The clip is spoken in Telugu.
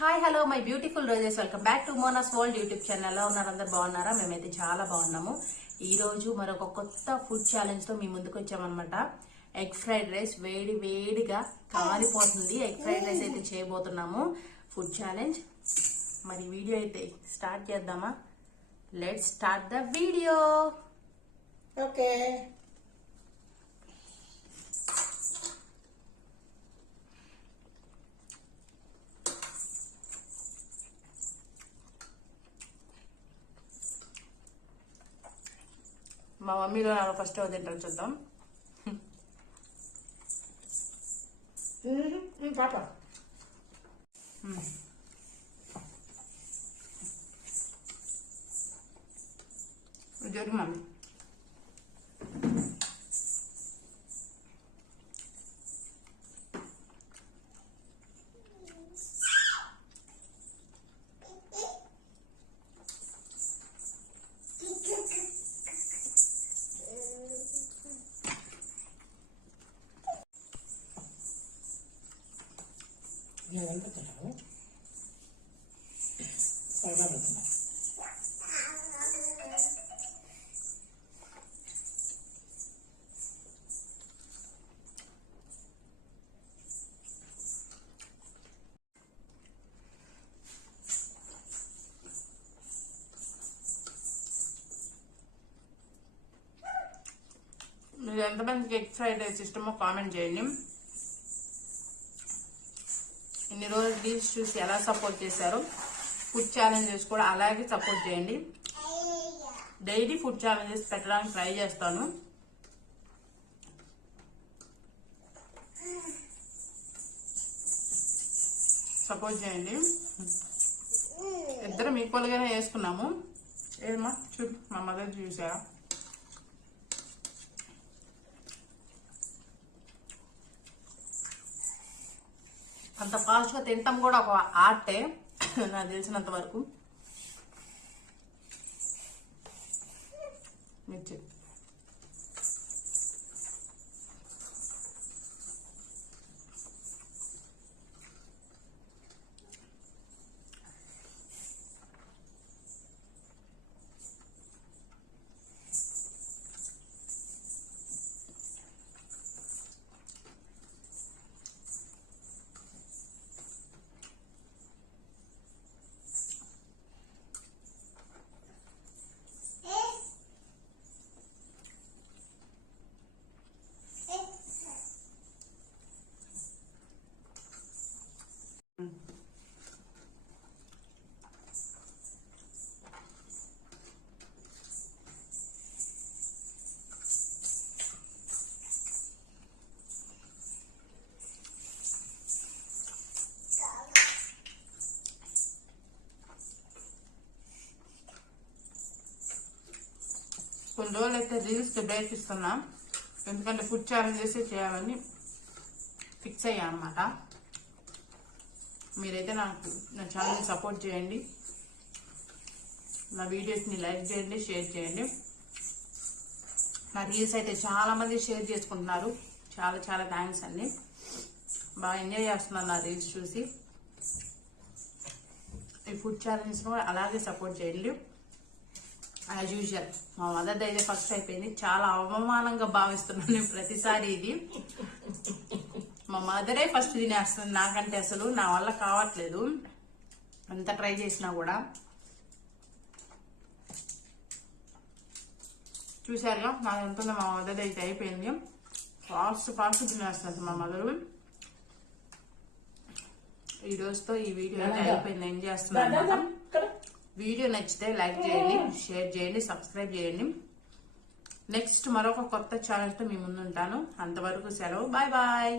Hi hello my beautiful roses, welcome back to Mona's world YouTube channel. ఎలా ఉన్నారు? అందరు బాగున్నారా? మేమైతే చాలా బాగున్నాము. ఈ రోజు మరొక కొత్త ఫుడ్ ఛాలెంజ్ తో మీ ముందుకు వచ్చామన్నమాట. ఎగ్ ఫ్రైడ్ రైస్ వేడి వేడిగా కాలిపోతుంది. ఎగ్ ఫ్రైడ్ రైస్ అయితే చేయబోతున్నాము. Food challenge. మరి వీడియో అయితే స్టార్ట్ చేద్దామా? Let's start the video. Okay. మా మమ్మీలో నాకు ఫస్ట్ తింటాను, చూద్దాం. పాప జోడి మమ్మీ మీరు ఎంతమందికి ఎగ్ ఫ్రైడ్ రైస్ ఇష్టమో కామెంట్ చేయండి. ఇన్ని రోజులు రీల్స్ చూసి ఎలా సపోర్ట్ చేశారో ఫుడ్ ఛాలెంజెస్ కూడా అలాగే సపోర్ట్ చేయండి. డైలీ ఫుడ్ ఛాలెంజెస్ పెట్టడానికి ట్రై చేస్తాను. సపోర్ట్ చేయండి. ఇద్దరం ఈక్వల్ గానే వేసుకున్నాము. ఏమా చూడు, మా మదర్ చూసారా? అంత ఫాస్ట్ గా తింటాం కూడా ఒక ఆర్టే నాకు తెలిసినంత వరకు. మిర్చి కొన్ని రోజులు అయితే రీల్స్ బ్రేక్ ఇస్తున్నా, ఎందుకంటే ఫుడ్ ఛాలెంజెస్ చేయాలని ఫిక్స్ అయ్యా అనమాట. మీరైతే నాకు నా ఛానల్ని సపోర్ట్ చేయండి, నా వీడియోస్ని లైక్ చేయండి, షేర్ చేయండి. నా రీల్స్ అయితే చాలా మంది షేర్ చేసుకుంటున్నారు. చాలా చాలా థ్యాంక్స్ అండి. బాగా ఎంజాయ్ చేస్తున్నాను నా రీల్స్ చూసి. ఈ ఫుడ్ ఛాలెంజ్ కూడా అలాగే సపోర్ట్ చేయండి. యాజ్ యూజువల్ మా మదర్ అయితే ఫస్ట్ అయిపోయింది. చాలా అవమానంగా భావిస్తున్నాను నేను ప్రతిసారి. ఇది మా మదరే ఫస్ట్ తినేస్తుంది నాకంటే. అసలు నా వల్ల కావట్లేదు ఎంత ట్రై చేసినా కూడా. చూసారుగా నాకు ఎంత మా మదర్ అయితే అయిపోయింది. ఫాస్ట్ తినేస్తుంది మా మదరు. ఈ రోజుతో ఈ వీడియో అయితే అయిపోయింది. ఏం చేస్తున్నాను? వీడియో నచ్చితే లైక్ చేయండి, షేర్ చేయండి, సబ్స్క్రైబ్ చేయండి. నెక్స్ట్ మరొక కొత్త ఛానల్ తో మీ ముందు ఉంటాను. అంతవరకు సెలవు. Bye bye.